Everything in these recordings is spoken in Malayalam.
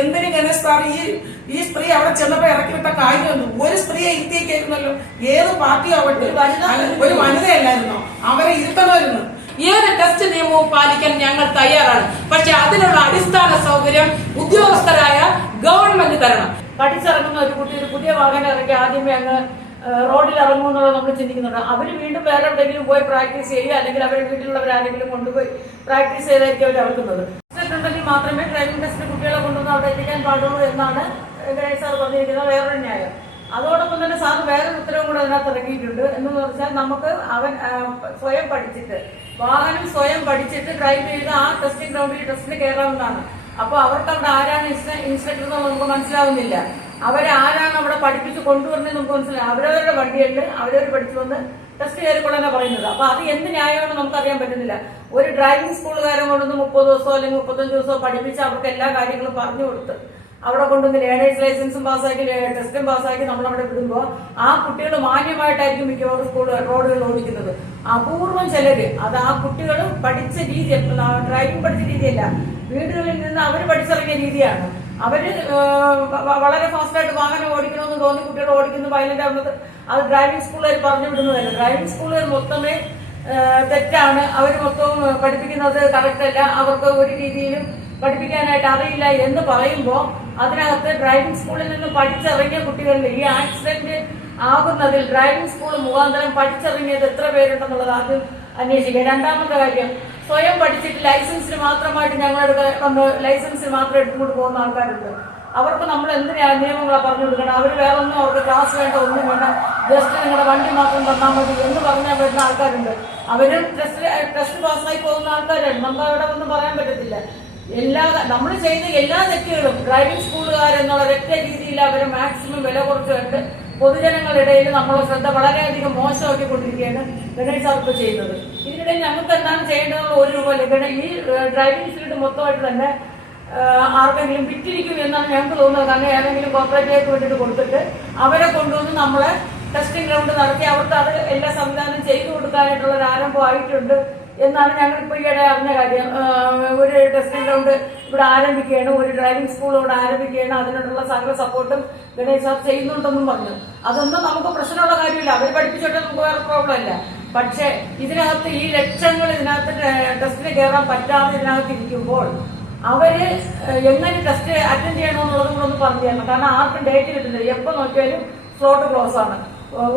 എന്തിന് സാർ ഈ ഈ സ്ത്രീ അവിടെ ചെന്നപ്പോ ഇറക്കി വിട്ട കാര്യമൊന്നു ഒരു സ്ത്രീയെ ഇരുത്തിയേക്കായിരുന്നല്ലോ. ഏത് പാർട്ടി ആവട്ടെ. അല്ല, ഒരു വനിതയല്ലായിരുന്നോ? അവരെ ഇരുത്തണമായിരുന്നു. ഏത് ടെസ്റ്റ് നിയമവും പാലിക്കാൻ ഞങ്ങൾ തയ്യാറാണ്. പക്ഷെ അതിനുള്ള അടിസ്ഥാന സൗകര്യം ഉദ്യോഗസ്ഥരായ ഗവൺമെന്റ് തരണം. പഠിച്ചിറങ്ങുന്ന ഒരു കുട്ടി ഒരു പുതിയ വാഹനം ഇറക്കി ആദ്യമേ അങ്ങ് റോഡിൽ ഇറങ്ങുമെന്നുള്ളത് നമ്മൾ ചിന്തിക്കുന്നുണ്ട്. അവർ വീണ്ടും വേറെ എവിടെയെങ്കിലും പോയി പ്രാക്ടീസ് ചെയ്യുക അല്ലെങ്കിൽ അവരുടെ വീട്ടിലുള്ളവരാരെങ്കിലും കൊണ്ടുപോയി പ്രാക്ടീസ് ചെയ്തായിരിക്കും അവർ ഇറക്കുന്നത്. ടെസ്റ്റ് ഉണ്ടെങ്കിൽ മാത്രമേ ഡ്രൈവിംഗ് ടെസ്റ്റിന് കുട്ടികളെ കൊണ്ടുവന്ന് അവിടെ എത്തിക്കാൻ പാടുള്ളൂ എന്നാണ് ഗണേഷ് സാർ പറഞ്ഞിരിക്കുന്ന വേറൊരു ന്യായം. അതോടൊപ്പം തന്നെ സാർ വേറെ ഉത്തരവും കൂടെ അതിനകത്ത് ഇറക്കിയിട്ടുണ്ട്. എന്ന് പറഞ്ഞാൽ നമുക്ക് അവൻ സ്വയം പഠിച്ചിട്ട് വാഹനം സ്വയം പഠിച്ചിട്ട് ഡ്രൈവ് ചെയ്ത് ആ ടെസ്റ്റിംഗ് ഗ്രൗണ്ടിൽ ടെസ്റ്റിന് കയറാവുന്നതാണ് അപ്പോൾ അവർക്ക് അവിടെ ആരാണ് ഇൻസ്ട്രക്ടർ എന്ന് നമുക്ക് മനസ്സിലാവുന്നില്ല. അവരെ ആരാണ് അവിടെ പഠിപ്പിച്ച് കൊണ്ടുവരുന്നത് നമുക്ക് മനസ്സിലാവും അവരവരുടെ വണ്ടിയുണ്ട്. അവരവർ പഠിച്ചു വന്ന് ടെസ്റ്റ് കയറിക്കൊള്ളാനാണ് പറയുന്നത്. അപ്പൊ അത് എന്ത് ന്യായമാണെന്ന് നമുക്ക് അറിയാൻ പറ്റുന്നില്ല. ഒരു ഡ്രൈവിംഗ് സ്കൂളുകാരൻ കൊണ്ടുവന്ന് മുപ്പത് ദിവസമോ അല്ലെങ്കിൽ മുപ്പത്തഞ്ച് ദിവസമോ പഠിപ്പിച്ച് അവർക്ക് എല്ലാ കാര്യങ്ങളും പറഞ്ഞു കൊടുത്ത് അവിടെ കൊണ്ടുവന്ന് ലേണേഴ്സ് ലൈസൻസും പാസ്സാക്കി ടെസ്റ്റും പാസ്സാക്കി നമ്മൾ അവിടെ വിടുമ്പോൾ ആ കുട്ടികൾ മാന്യമായിട്ടായിരിക്കും മിക്കവാറും സ്കൂൾ റോഡുകൾ ഓടിക്കുന്നത്. അപൂർവം ചിലര് അത് ആ കുട്ടികൾ പഠിച്ച രീതി ഡ്രൈവിംഗ് പഠിച്ച രീതിയല്ല. വീടുകളിൽ നിന്ന് അവർ പഠിച്ചിറങ്ങിയ രീതിയാണ്. അവർ വളരെ ഫാസ്റ്റായിട്ട് വാഹനം ഓടിക്കണമെന്ന് തോന്നി കുട്ടികൾ ഓടിക്കുന്നു വയലന്റ് ആവുന്നത്. അത് ഡ്രൈവിംഗ് സ്കൂളുകാർ പറഞ്ഞു വിടുന്നതല്ല? ഡ്രൈവിംഗ് സ്കൂളുകാർ മൊത്തമേ തെറ്റാണ്. അവർ മൊത്തവും പഠിപ്പിക്കുന്നത് കറക്റ്റ് അല്ല. അവർക്ക് ഒരു രീതിയിലും പഠിപ്പിക്കാനായിട്ട് അറിയില്ല എന്ന് പറയുമ്പോൾ അതിനകത്ത് ഡ്രൈവിംഗ് സ്കൂളിൽ നിന്ന് പഠിച്ചിറങ്ങിയ കുട്ടികളിൽ ഈ ആക്സിഡന്റ് ആകുന്നതിൽ ഡ്രൈവിംഗ് സ്കൂൾ മുഖാന്തരം പഠിച്ചിറങ്ങിയത് എത്ര പേരുണ്ടെന്നുള്ളത് ആദ്യം അന്വേഷിക്കുക. രണ്ടാമത്തെ കാര്യം സ്വയം പഠിച്ചിട്ട് ലൈസൻസിന് മാത്രമായിട്ട് ഞങ്ങളുടെ ലൈസൻസിന് മാത്രം എടുത്തുകൊണ്ട് പോകുന്ന ആൾക്കാരുണ്ട്. അവർക്ക് നമ്മൾ എന്തിനാ നിയമങ്ങളാണ് പറഞ്ഞു കൊടുക്കണം? അവർ വേറെ ഒന്നും അവർക്ക് ക്ലാസ് വേണ്ട ഒന്നും വേണ്ട. ജസ്റ്റ് നിങ്ങളുടെ വണ്ടി മാത്രം തന്നാൽ മതി എന്ന് പറഞ്ഞാൽ വരുന്ന ആൾക്കാരുണ്ട്. അവരും ടെസ്റ്റ് ടെസ്റ്റ് പാസ്സായി പോകുന്ന ആൾക്കാരാണ്. നമുക്ക് അവിടെ ഒന്നും പറയാൻ പറ്റത്തില്ല. എല്ലാ നമ്മൾ ചെയ്ത എല്ലാ തെറ്റുകളും ഡ്രൈവിംഗ് സ്കൂളുകാരെന്നുള്ള ഒരൊറ്റ രീതിയിൽ അവർ മാക്സിമം വില കുറച്ച് കണ്ട് പൊതുജനങ്ങളുടെ ഇടയിൽ നമ്മളെ ശ്രദ്ധ വളരെയധികം മോശമാക്കി കൊണ്ടിരിക്കുകയാണ് ഗണേഷ് സാർക്ക് ചെയ്യുന്നത്. ഇതിനിടയിൽ ഞങ്ങൾക്ക് എന്താണ് ചെയ്യേണ്ടതെന്നുള്ള ഒരു രൂപ ഈ ഡ്രൈവിംഗ് ഫീൽഡ് മൊത്തമായിട്ട് തന്നെ ആർക്കെങ്കിലും വിറ്റിരിക്കും എന്നാണ് ഞങ്ങൾക്ക് തോന്നുന്നത്. അങ്ങനെ ഏതെങ്കിലും കോർപ്പറേറ്റിലേക്ക് വേണ്ടിട്ട് കൊടുത്തിട്ട് അവരെ കൊണ്ടുവന്ന് നമ്മളെ ടെസ്റ്റിംഗ് ഗ്രൗണ്ട് നടത്തി അവർക്ക് അത് എല്ലാ സംവിധാനം ചെയ്തു കൊടുക്കാനായിട്ടുള്ള ഒരു ആരംഭമായിട്ടുണ്ട് എന്നാണ് ഞങ്ങൾ ഇപ്പോൾ ഈയിടെ അറിഞ്ഞ കാര്യം. ഒരു ടെസ്റ്റിംഗ് ഗ്രൗണ്ട് ഇവിടെ ആരംഭിക്കുകയാണ്. ഒരു ഡ്രൈവിംഗ് സ്കൂൾ ഇവിടെ ആരംഭിക്കുകയാണ്. അതിനോടുള്ള സകല സപ്പോർട്ടും ഗണേഷ് സാർ ചെയ്യുന്നുണ്ടെന്നും പറഞ്ഞു. അതൊന്നും നമുക്ക് പ്രശ്നമുള്ള കാര്യമില്ല. അവർ പഠിപ്പിച്ചോട്ടെ നമുക്ക് വേറെ പ്രോബ്ലം ഇല്ല പക്ഷേ ഇതിനകത്ത് ഈ ലക്ഷങ്ങൾ ഇതിനകത്ത് ടെസ്റ്റിന് കയറാൻ പറ്റാതെ ഇതിനകത്ത് ഇരിക്കുമ്പോൾ അവർ എങ്ങനെ ടെസ്റ്റ് അറ്റൻഡ് ചെയ്യണമെന്നുള്ളത് കൂടെ ഒന്ന് പറഞ്ഞു തരണം. കാരണം ആർക്കും ഡേറ്റ് കിട്ടുന്നില്ല. എപ്പോൾ നോക്കിയാലും സ്ലോട്ട് ക്ലോസ് ആണ്.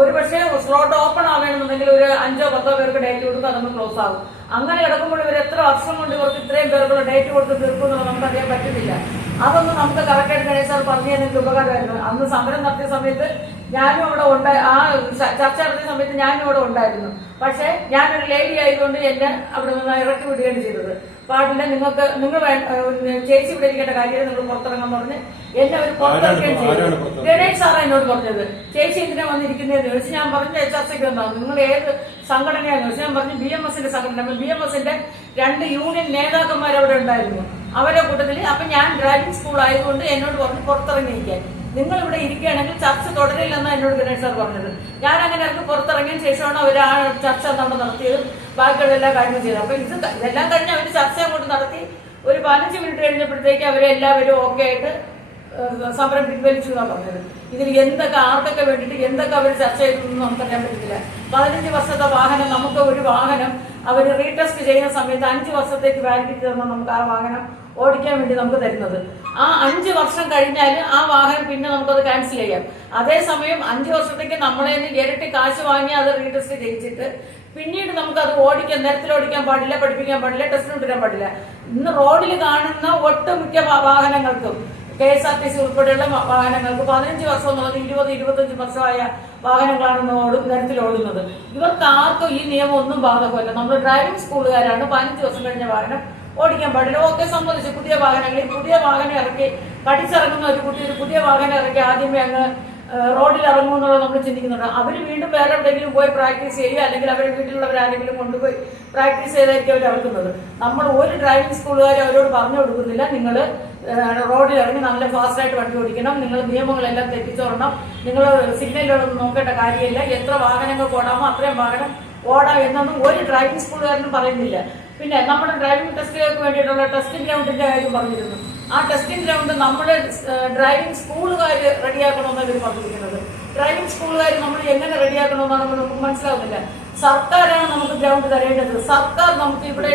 ഒരു പക്ഷേ സ്ലോട്ട് ഓപ്പൺ ആവണമെന്നുണ്ടെങ്കിൽ ഒരു അഞ്ചോ പത്തോ പേർക്ക് ഡേറ്റ് കൊടുത്ത് അതങ്ങ് ക്ലോസ് ആകും അങ്ങനെ കിടക്കുമ്പോൾ ഇവർ എത്ര വർഷം കൊണ്ട് ഇവർക്ക് ഇത്രയും പേർക്കുള്ള ഡേറ്റ് കൊടുത്ത് തീർക്കും എന്നുള്ളത് നമുക്ക് അറിയാൻ പറ്റുന്നില്ല. അതൊന്നും നമുക്ക് കറക്റ്റായിട്ട് ഗണേശ് സാർ പറഞ്ഞു തന്നിട്ട് ഉപകാരമായിരുന്നു. അന്ന് സമരം നടത്തിയ സമയത്ത് ഞാനും അവിടെ ഉണ്ടായി ആ ചർച്ച നടത്തിയ സമയത്ത് ഞാനും അവിടെ ഉണ്ടായിരുന്നു. പക്ഷേ ഞാനൊരു ലേഡി ആയതുകൊണ്ട് എന്നെ അവിടെ നിന്ന് ഇറക്കി വിടുകയാണ് ചെയ്തത്. പാടില്ല നിങ്ങൾക്ക് നിങ്ങൾ ചേച്ചി ഇവിടെ ഇരിക്കേണ്ട കാര്യം നിങ്ങൾ പുറത്തിറങ്ങാൻ പറഞ്ഞ് എന്നെ അവർ പുറത്തിറക്കുകയും ചെയ്തു ഗണേഷ് സാറാ എന്നോട് പറഞ്ഞത്. ചേച്ചി എന്തിനാ വന്നിരിക്കുന്നതെന്ന് ചോദിച്ചു ഞാൻ പറഞ്ഞു ചർച്ചയ്ക്ക് വന്നാണ് നിങ്ങൾ ഏത് സംഘടനയാണെന്ന് ചോദിച്ചു ഞാൻ പറഞ്ഞു ബി എം എസിന്റെ സംഘടന. ബി എം എസിന്റെ രണ്ട് യൂണിയൻ നേതാക്കന്മാർ അവിടെ ഉണ്ടായിരുന്നു. അവരെ കൂട്ടത്തിൽ അപ്പൊ ഞാൻ ഡ്രൈവിംഗ് സ്കൂൾ ആയതുകൊണ്ട് എന്നോട് പറഞ്ഞു പുറത്തിറങ്ങിയിരിക്കാൻ. നിങ്ങൾ ഇവിടെ ഇരിക്കുകയാണെങ്കിൽ ചർച്ച തുടരില്ലെന്ന് എന്നോട് ഗണേഷ് സാർ പറഞ്ഞത്. ഞാൻ അങ്ങനെ അവർക്ക് പുറത്തിറങ്ങിയ ശേഷമാണ് അവർ ആ ചർച്ച നമ്മൾ നടത്തിയത്. ബാക്കിയുള്ള എല്ലാ കാര്യങ്ങളും ചെയ്തത്. അപ്പൊ ഇത് ഇതെല്ലാം കഴിഞ്ഞ് അവർ ചർച്ച അങ്ങോട്ട് നടത്തി. ഒരു പതിനഞ്ച് മിനിറ്റ് കഴിഞ്ഞപ്പോഴത്തേക്ക് അവരെല്ലാവരും ഓക്കെ ആയിട്ട് സമരം പിൻവലിച്ചു എന്നാണ് പറഞ്ഞത്. ഇതിൽ എന്തൊക്കെ ആർക്കൊക്കെ വേണ്ടിയിട്ട് എന്തൊക്കെ അവർ ചർച്ച ചെയ്തു നമുക്കറിയാൻ പറ്റത്തില്ല. പതിനഞ്ച് വർഷത്തെ വാഹനം നമുക്ക് ഒരു വാഹനം അവർ റീടെസ്റ്റ് ചെയ്യുന്ന സമയത്ത് അഞ്ച് വർഷത്തേക്ക് വാലിഡിറ്റി തന്നാൽ നമുക്ക് ആ വാഹനം ഓടിക്കാൻ വേണ്ടി നമുക്ക് തരുന്നത്. ആ അഞ്ച് വർഷം കഴിഞ്ഞാൽ ആ വാഹനം പിന്നെ നമുക്കത് ക്യാൻസൽ ചെയ്യാം. അതേസമയം അഞ്ച് വർഷത്തേക്ക് നമ്മളെ ഇരട്ടി കാശ് വാങ്ങി അത് റീടെസ്റ്റ് ചെയ്യിച്ചിട്ട് പിന്നീട് നമുക്ക് അത് ഓടിക്കാൻ നേരത്തിൽ ഓടിക്കാൻ പാടില്ല പഠിപ്പിക്കാൻ പാടില്ല ടെസ്റ്റിന് വിടാൻ പാടില്ല. ഇന്ന് റോഡിൽ കാണുന്ന ഒട്ടുമിക്ക വാഹനങ്ങൾക്കും K S R T C ഉൾപ്പെടെയുള്ള വാഹനങ്ങൾക്ക് പതിനഞ്ച് വർഷം എന്നുള്ളത് ഇരുപത് ഇരുപത്തഞ്ച് വർഷമായ വാഹനങ്ങളാണ് ഓടും നിരത്തിൽ ഓടുന്നത്. ഇവർക്ക് ആർക്കും ഈ നിയമം ഒന്നും ബാധകമല്ല. നമ്മൾ ഡ്രൈവിംഗ് സ്കൂളുകാരാണ് പതിനഞ്ച് വർഷം കഴിഞ്ഞ വാഹനം ഓടിക്കാൻ പാടില്ല. ഓക്കെ സംബന്ധിച്ച് പുതിയ വാഹനങ്ങളിൽ പുതിയ വാഹനം ഇറക്കി കടിച്ചിറങ്ങുന്ന ഒരു കുട്ടി ഒരു പുതിയ വാഹനം ഇറക്കി ആദ്യമേ അങ്ങ് റോഡിൽ ഇറങ്ങും എന്നുള്ളത് നമ്മൾ ചിന്തിക്കുന്നുണ്ട്. അവർ വീണ്ടും വേറെ എവിടെയെങ്കിലും പോയി പ്രാക്ടീസ് ചെയ്യുക അല്ലെങ്കിൽ അവരെ വീട്ടിലുള്ളവർ ആരെങ്കിലും കൊണ്ടുപോയി പ്രാക്ടീസ് ചെയ്തായിരിക്കും അവർ ഇറക്കുന്നത്. നമ്മൾ ഒരു ഡ്രൈവിംഗ് സ്കൂളുകാർ അവരോട് പറഞ്ഞു കൊടുക്കുന്നില്ല. നിങ്ങൾ റോഡിൽ ഇറങ്ങി നല്ല ഫാസ്റ്റായിട്ട് വണ്ടി ഓടിക്കണം. നിങ്ങൾ നിയമങ്ങളെല്ലാം തെറ്റിച്ചോടണം. നിങ്ങൾ സിഗ്നലിലോടൊന്നും നോക്കേണ്ട കാര്യമില്ല. എത്ര വാഹനങ്ങൾ ഓടാമോ അത്രയും വാഹനം ഓടാം എന്നൊന്നും ഒരു ഡ്രൈവിംഗ് സ്കൂളുകാരനും പറയുന്നില്ല. പിന്നെ നമ്മുടെ ഡ്രൈവിംഗ് ടെസ്റ്റുകൾക്ക് വേണ്ടിയിട്ടുള്ള ടെസ്റ്റിംഗ് ഗ്രൗണ്ടിന്റെ കാര്യം പറഞ്ഞിരുന്നു. ആ ടെസ്റ്റിംഗ് ഗ്രൗണ്ട് നമ്മുടെ ഡ്രൈവിംഗ് സ്കൂളുകാർ റെഡിയാക്കണമെന്നാണ് ഇവർ പറഞ്ഞിരിക്കുന്നത്. ഡ്രൈവിംഗ് സ്കൂളുകാർ നമ്മൾ എങ്ങനെ റെഡിയാക്കണമെന്നാണ് നമുക്ക് മനസ്സിലാവുന്നില്ല. സർക്കാരാണ് നമുക്ക് ഗ്രൗണ്ട് തരേണ്ടത്. സർക്കാർ നമുക്ക് ഇവിടെ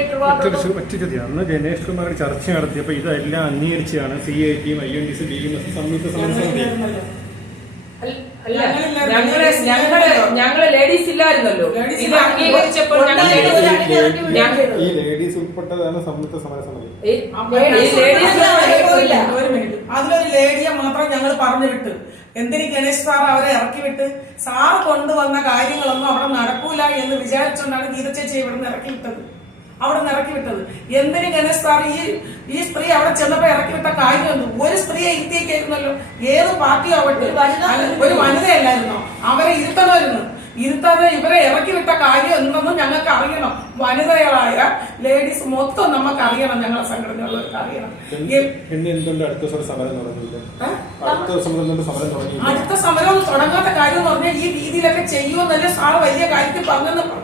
അന്ന് ജനേഷ് കുമാർ ചർച്ച നടത്തിയപ്പോൾ ഇതെല്ലാം അംഗീകരിച്ചാണ് സി ഐ ടിയും I N D C B സംയുക്ത സമര സമിതി. അല്ല, അല്ല. ഞങ്ങൾ ഞങ്ങൾ ഞങ്ങൾ ലേഡീസ് ഇല്ലായിരുന്നല്ലോ. ഇത് അംഗീകരിച്ചപ്പോൾ ഞങ്ങൾ ഈ ലേഡീസ് ഉൾപ്പെട്ടതാണ് സംയുക്ത സമര സമിതി. അതിലൊരു ലേഡിയെ മാത്രം ഞങ്ങൾ പറഞ്ഞു വിട്ടു. എന്തിന് ഗണേഷ് സാർ അവരെ ഇറക്കി വിട്ട്? സാർ കൊണ്ടുവന്ന കാര്യങ്ങളൊന്നും അവിടെ നടക്കൂല എന്ന് വിചാരിച്ചുകൊണ്ടാണ് ഗീത ചേച്ചി ഇവിടെ നിന്ന് ഇറക്കി വിട്ടത്. അവിടെ നിന്ന് ഇറക്കി വിട്ടത്. എന്തിന് ഗണേഷ് സാർ ഈ ഈ സ്ത്രീ അവിടെ ചെന്നപ്പോ ഇറക്കി വിട്ട കാര്യമൊന്നും ഒരു സ്ത്രീയെ ഇരുത്തിയേക്കായിരുന്നല്ലോ. ഏത് പാർട്ടി ആവട്ടെ ഒരു വനിതയല്ലായിരുന്നോ? അവരെ ഇരുത്തണമായിരുന്നു. ഇരുത്താതെ ഇവരെ ഇറക്കി വിട്ട കാര്യം എന്തെന്നും ഞങ്ങൾക്ക് അറിയണം. വനിതകളായ ലേഡീസ് മൊത്തം നമുക്ക് അറിയണം ഞങ്ങളെ സംഘടനകളൊക്കെ അറിയണം. അടുത്ത സമരം തുടങ്ങാത്ത കാര്യം എന്ന് പറഞ്ഞാൽ ഈ രീതിയിലൊക്കെ ചെയ്യുമെന്നല്ലേ സാറ് വലിയ കാര്യത്തിൽ പറഞ്ഞെന്ന് പറഞ്ഞു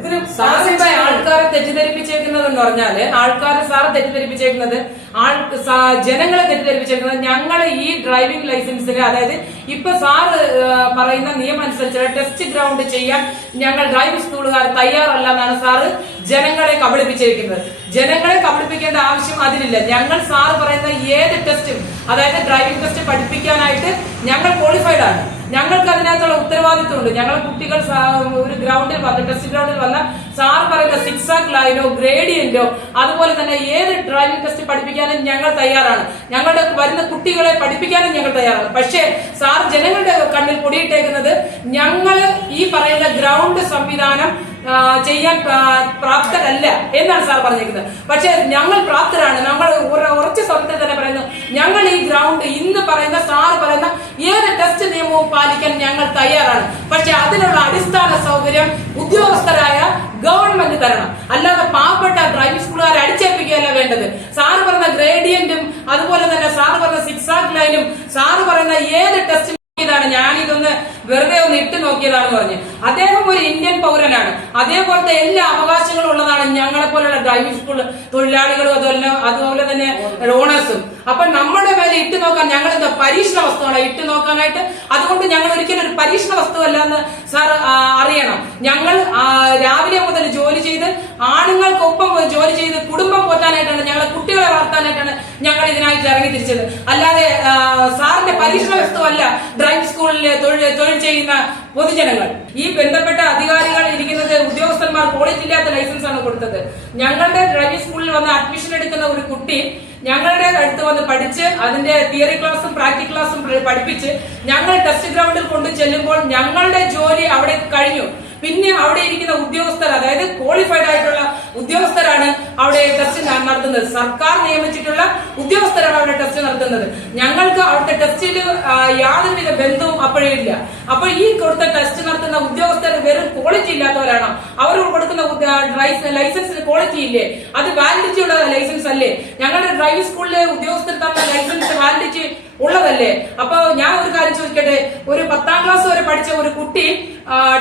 ഇതിന് സാറിപ്പോ ആൾക്കാരെ തെറ്റിദ്ധരിപ്പിച്ചേക്കുന്നത് എന്ന് പറഞ്ഞാൽ ആൾക്കാരെ സാർ തെറ്റിദ്ധരിപ്പിച്ചേക്കുന്നത് ആൾ ജനങ്ങളെ തെറ്റിദ്ധരിപ്പിച്ചേക്കുന്നത് ഞങ്ങൾ ഈ ഡ്രൈവിംഗ് ലൈസൻസിന് അതായത് ഇപ്പൊ സാർ പറയുന്ന നിയമം അനുസരിച്ച് ടെസ്റ്റ് ഗ്രൗണ്ട് ചെയ്യാൻ ഞങ്ങൾ ഡ്രൈവിംഗ് സ്കൂളുകാർ തയ്യാറല്ല എന്നാണ് സാറ് ജനങ്ങളെ കബളിപ്പിച്ചിരിക്കുന്നത് ജനങ്ങളെ കബളിപ്പിക്കേണ്ട ആവശ്യം അതിലില്ല. ഞങ്ങൾ സാർ പറയുന്ന ഏത് ടെസ്റ്റും അതായത് ഡ്രൈവിംഗ് ടെസ്റ്റ് പഠിപ്പിക്കാനായിട്ട് ഞങ്ങൾ ക്വാളിഫൈഡ് ആണ്. ഞങ്ങൾക്ക് അതിനകത്തുള്ള ഉത്തരവാദിത്വമുണ്ട്. ഞങ്ങൾ കുട്ടികൾ ഒരു ഗ്രൗണ്ടിൽ വന്ന് ടെസ്റ്റ് ഗ്രൗണ്ടിൽ വന്ന സാർ പറയുന്ന സിക്സ് ആക് ലൈനോ ഗ്രേഡിയന്റോ അതുപോലെ തന്നെ ഏത് ഡ്രൈവിംഗ് ടെസ്റ്റ് പഠിപ്പിക്കാനും ഞങ്ങൾ തയ്യാറാണ്. ഞങ്ങളുടെ വരുന്ന കുട്ടികളെ പഠിപ്പിക്കാനും ഞങ്ങൾ തയ്യാറാണ്. പക്ഷേ സാർ ജനങ്ങളുടെ കണ്ണിൽ പൊടിയിട്ടേക്കുന്നത് ഞങ്ങൾ ഈ പറയുന്ന ഗ്രൗണ്ട് സംവിധാനം ചെയ്യാൻ പ്രാപ്തരല്ല എന്നാണ് സാർ പറഞ്ഞിരിക്കുന്നത് പക്ഷേ ഞങ്ങൾ പ്രാപ്തരാണ്. നമ്മൾ ഉറ- ഉറച്ച സ്വന്തം തന്നെ പറയുന്നു ഞങ്ങൾ ഈ ഗ്രൗണ്ട് ഇന്ന് പറയുന്ന സാർ പറയുന്ന ഏത് ടെസ്റ്റ് നിയമവും പാലിക്കാൻ ഞങ്ങൾ തയ്യാറാണ്. പക്ഷെ അതിനുള്ള അടിസ്ഥാന സൗകര്യം ഉദ്യോഗസ്ഥരായ ഗവൺമെന്റ് തരണം. അല്ലാതെ പാവപ്പെട്ട ഡ്രൈവിംഗ് സ്കൂളുകാരെ അടിച്ചേൽപ്പിക്കുകയല്ല വേണ്ടത്. സാറ് പറഞ്ഞ ഗ്രേഡിയന്റും അതുപോലെ തന്നെ സാറ് പറഞ്ഞ സിക്സ് ആക്ക് ലൈനും സാറ് പറയുന്ന ഏത് ടെസ്റ്റ് ഇതാണ്. ഞാൻ ഇതൊന്ന് വെറുതെ ഒന്ന് ഇട്ട് നോക്കിയതാണെന്ന് പറഞ്ഞ്. അദ്ദേഹം ഒരു ഇന്ത്യൻ പൗരനാണ്. അതേപോലത്തെ എല്ലാ അവകാശങ്ങളും ഉള്ളതാണ് ഞങ്ങളെ പോലുള്ള ഡ്രൈവിംഗ് സ്കൂൾ തൊഴിലാളികളും അതുപോലെ അതുപോലെ തന്നെ ഓണേഴ്സും അപ്പൊ നമ്മുടെ മേലെ ഇട്ട് നോക്കാൻ ഞങ്ങൾ എന്താ പരീക്ഷണ വസ്തുവാണ്? ഇട്ട് നോക്കാനായിട്ട് അതുകൊണ്ട് ഞങ്ങൾ ഒരിക്കലും ഒരു പരീക്ഷണ വസ്തുവല്ല എന്ന് സാർ അറിയണം. ഞങ്ങൾ രാവിലെ മുതൽ ജോലി ചെയ്ത് ആണുങ്ങൾക്കൊപ്പം ജോലി ചെയ്ത് കുടുംബം പോറ്റാനായിട്ടാണ് ഞങ്ങളെ കുട്ടികളെ വളർത്താനായിട്ടാണ് ഞങ്ങൾ ഇതിനായിട്ട് ഇറങ്ങി തിരിച്ചത് അല്ലാതെ സാറിന്റെ പരീക്ഷണ വസ്തുവല്ല ഡ്രൈവിംഗ് സ്കൂളിൽ തൊഴിൽ തൊഴിൽ ചെയ്യുന്ന പൊതുജനങ്ങൾ. ഈ ബന്ധപ്പെട്ട അധികാരികൾ ഇരിക്കുന്നത് ഉദ്യോഗസ്ഥന്മാർ കോളേജില്ലാത്ത ലൈസൻസ് ആണ് കൊടുത്തത്. ഞങ്ങളുടെ ഡ്രൈവിംഗ് സ്കൂളിൽ വന്ന് അഡ്മിഷൻ എടുക്കുന്ന ഒരു കുട്ടി ഞങ്ങളുടെ അടുത്ത് വന്ന് പഠിച്ച് അതിന്റെ തിയറി ക്ലാസ്സും പ്രാക്ടിക്കൽ ക്ലാസ്സും പഠിപ്പിച്ച് ഞങ്ങൾ ടെസ്റ്റ് ഗ്രൗണ്ടിൽ കൊണ്ടു ചെല്ലുമ്പോൾ ഞങ്ങളുടെ ജോലി അവിടെ കഴിഞ്ഞു. പിന്നെ അവിടെ ഇരിക്കുന്ന ഉദ്യോഗസ്ഥർ അതായത് ക്വാളിഫൈഡ് ആയിട്ടുള്ള ഉദ്യോഗസ്ഥരാണ് അവിടെ ടെസ്റ്റ് നടത്തുന്നത്. സർക്കാർ നിയമിച്ചിട്ടുള്ള ഉദ്യോഗസ്ഥരാണ് അവിടെ ടെസ്റ്റ് നടത്തുന്നത്. ഞങ്ങൾക്ക് അവിടുത്തെ ടെസ്റ്റിൽ യാതൊരുവിധ ബന്ധവും അപ്പോഴേ ഇല്ല. അപ്പോൾ ഈ കൊടുത്ത ടെസ്റ്റ് നടത്തുന്ന ഉദ്യോഗസ്ഥർ വെറും ക്വാളിറ്റി ഇല്ലാത്തവരാണ്. അവർ കൊടുക്കുന്ന ലൈസൻസിന് ക്വാളിറ്റി ഇല്ലേ? അത് വാലിഡിറ്റി ഉള്ള ലൈസൻസ് അല്ലേ? ഞങ്ങളുടെ ഡ്രൈവിംഗ് സ്കൂളിലെ ഉദ്യോഗസ്ഥർ തന്ന ലൈസൻസ് വാലിഡിറ്റി ഉള്ളതല്ലേ? അപ്പൊ ഞാൻ ഒരു കാര്യം ചോദിക്കട്ടെ? ഒരു പത്താം ക്ലാസ് വരെ പഠിച്ച ഒരു കുട്ടി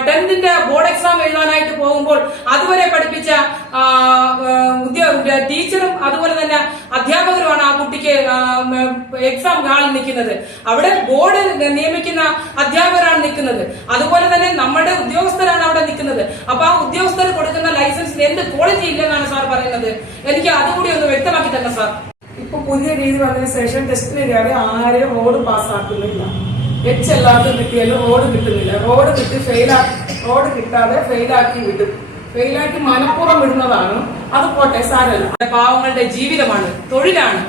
ടെൻത്തിന്റെ ബോർഡ് എക്സാം എഴുതാനായിട്ട് പോകുമ്പോൾ അതുവരെ പഠിപ്പിച്ച ടീച്ചറും അതുപോലെ തന്നെ അധ്യാപകരുമാണ് ആ കുട്ടിക്ക് എക്സാം ഹാളിൽ നിൽക്കുന്നത്. അവിടെ ബോർഡ് നിയമിക്കുന്ന അധ്യാപകരാണ് നിൽക്കുന്നത്. അതുപോലെ തന്നെ നമ്മുടെ ഉദ്യോഗസ്ഥരാണ് അവിടെ നിൽക്കുന്നത്. അപ്പൊ ആ ഉദ്യോഗസ്ഥർ കൊടുക്കുന്ന ലൈസൻസിന് എന്ത് ക്വാളിറ്റി ഇല്ലെന്നാണ് സാർ പറയുന്നത്? എനിക്ക് അതുകൂടി ഒന്ന് വ്യക്തമാക്കി തന്നെ സാർ. ഇപ്പൊ പുതിയ രീതി വന്നതിന് ശേഷം ടെസ്റ്റിന് കയറി ആരെയും റോഡ് പാസ്സാക്കുന്നില്ല എച്ച് എല്ലാവർക്കും കിട്ടിയാലും റോഡ് കിട്ടുന്നില്ല. റോഡ് കിട്ടി ഫെയിലാ റോഡ് കിട്ടാതെ ഫെയിലാക്കി വിടും. ഫെയിലാക്കി മനഃപൂർവം വിടുന്നതാണ്. അത് പോട്ടെ സാരല്ല പാവങ്ങളുടെ ജീവിതമാണ് തൊഴിലാണ്.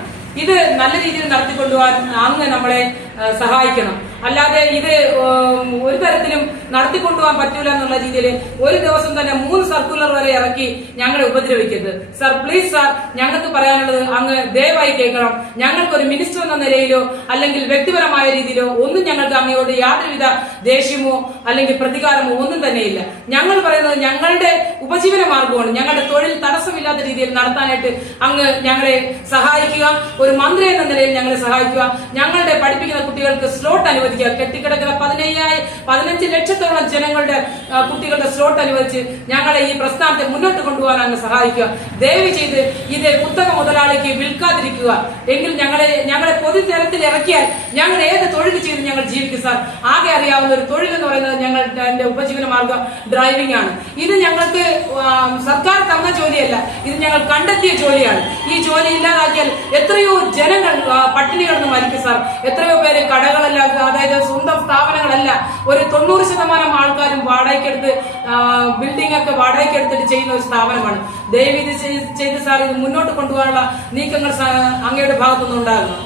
ഇത് നല്ല രീതിയിൽ നടത്തിക്കൊണ്ടുപോകാൻ അങ്ങ് നമ്മളെ സഹായിക്കണം. അല്ലാതെ ഇത് ഒരു തരത്തിലും നടത്തിക്കൊണ്ടുപോകാൻ പറ്റൂല എന്നുള്ള രീതിയിൽ ഒരു ദിവസം തന്നെ മൂന്ന് സർക്കുലർ വരെ ഇറക്കി ഞങ്ങളെ ഉപദ്രവിക്കരുത്. സർ പ്ലീസ് സാർ ഞങ്ങൾക്ക് പറയാനുള്ളത് അങ്ങ് ദയവായി കേൾക്കണം. ഞങ്ങൾക്ക് ഒരു മിനിസ്റ്റർ എന്ന നിലയിലോ അല്ലെങ്കിൽ വ്യക്തിപരമായ രീതിയിലോ ഒന്നും ഞങ്ങൾക്ക് അങ്ങയോട് യാതൊരുവിധ ദേഷ്യമോ അല്ലെങ്കിൽ പ്രതികാരമോ ഒന്നും തന്നെയില്ല ഞങ്ങൾ പറയുന്നത് ഞങ്ങളുടെ ഉപജീവന മാർഗമാണ്. ഞങ്ങളുടെ തൊഴിൽ തടസ്സമില്ലാത്ത രീതിയിൽ നടത്താനായിട്ട് അങ്ങ് ഞങ്ങളെ സഹായിക്കുക. ഒരു മന്ത്രി എന്ന നിലയിൽ ഞങ്ങളെ സഹായിക്കുക. ഞങ്ങളുടെ പഠിപ്പിക്കുന്ന കുട്ടികൾക്ക് സ്ലോട്ട് അനുവദിക്കുക. അനുവദിക്കുക. കെട്ടിക്കിടക്കുന്ന പതിനയ്യായിരം പതിനഞ്ച് ലക്ഷത്തോളം ജനങ്ങളുടെ കുട്ടികളുടെ സ്ലോട്ട് അനുവദിച്ച് ഞങ്ങളെ ഈ പ്രസ്ഥാനത്തെ മുന്നോട്ട് കൊണ്ടുപോകാൻ അങ്ങ് സഹായിക്കുക. ദയവ് ചെയ്ത് ഇത് കുത്തക മുതലാളിക്ക് വിൽക്കാതിരിക്കുക. എങ്കിൽ ഞങ്ങളെ ഞങ്ങളെ പൊതുതരത്തിൽ ഇറക്കിയാൽ ഞങ്ങൾ ഏത് തൊഴിൽ ചെയ്ത് ഞങ്ങൾ ജീവിക്കും സാർ? ആകെ അറിയാവുന്ന ഒരു തൊഴിൽ എന്ന് പറയുന്നത് ഞങ്ങൾ എന്റെ ഉപജീവന മാർഗം ഡ്രൈവിംഗ് ആണ്. ഇത് ഞങ്ങൾക്ക് സർക്കാർ തന്ന ജോലിയല്ല. ഇത് ഞങ്ങൾ കണ്ടെത്തിയ ജോലിയാണ്. ഈ ജോലി ഇല്ലാതാക്കിയാൽ എത്രയോ ജനങ്ങൾ പട്ടിണി മരിക്കും സാർ. എത്രയോ പേര് കടകളല്ല സ്ഥാപനങ്ങളല്ല ഒരു തൊണ്ണൂറ് ശതമാനം ആൾക്കാരും വാടകയ്ക്കെടുത്ത് ബിൽഡിംഗ് ഒക്കെ വാടകയ്ക്കെടുത്തിട്ട് ചെയ്യുന്ന ഒരു സ്ഥാപനമാണ്. ദയവ് ഇത് ചെയ്ത് സാർ ഇത് മുന്നോട്ട് കൊണ്ടുപോകാനുള്ള നീക്കങ്ങൾ അങ്ങയുടെ ഭാഗത്തുനിന്ന് ഉണ്ടാകണം